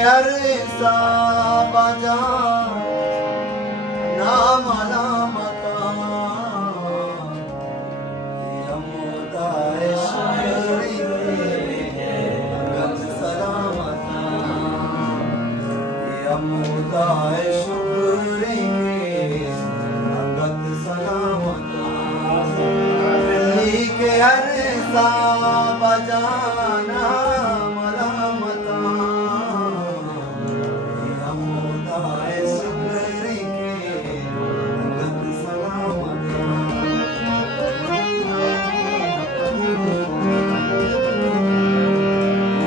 अरे सा बजा नाम मता यमुदाय शुक्री गत सलामता यमुदाय शुक्री गत सलामता दिल्ली के अरे सा बजाना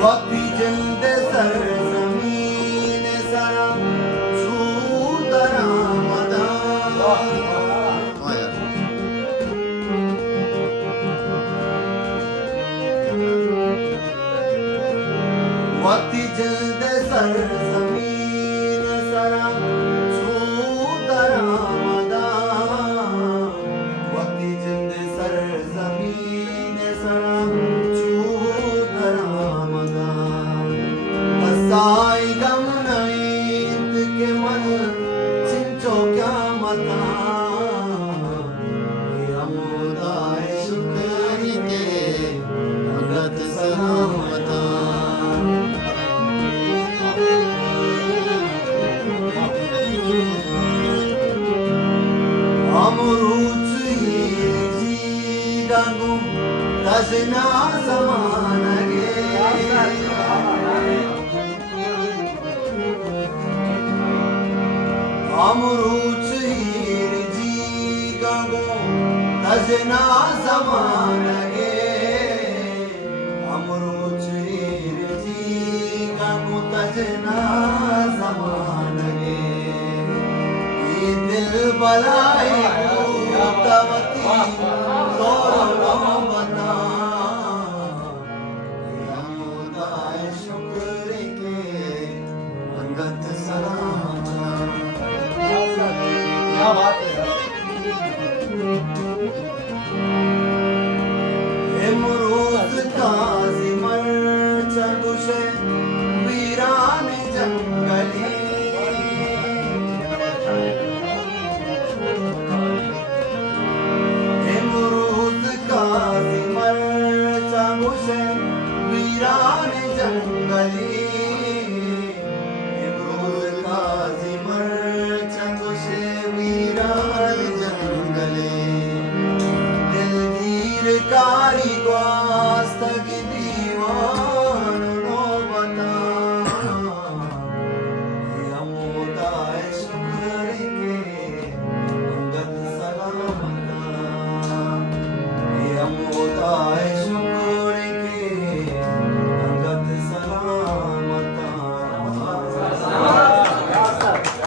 वक्ती जिंद सर जमीन सरा छूतरा मदा वक्ती जिंद सर जमीन सरा छूतरा मदा वक्ती जिंद सर जमीन सरा साई गम नईत के मन चिंचो क्या मता यमुदाय शुक्री के भगत सलामता अमरूच जी गंगू तजना समान गे अमरूच हीर जी गंगो तजना समान गे अमरूच हीर जी गंगो तजना समान गे दिल बलाई तवती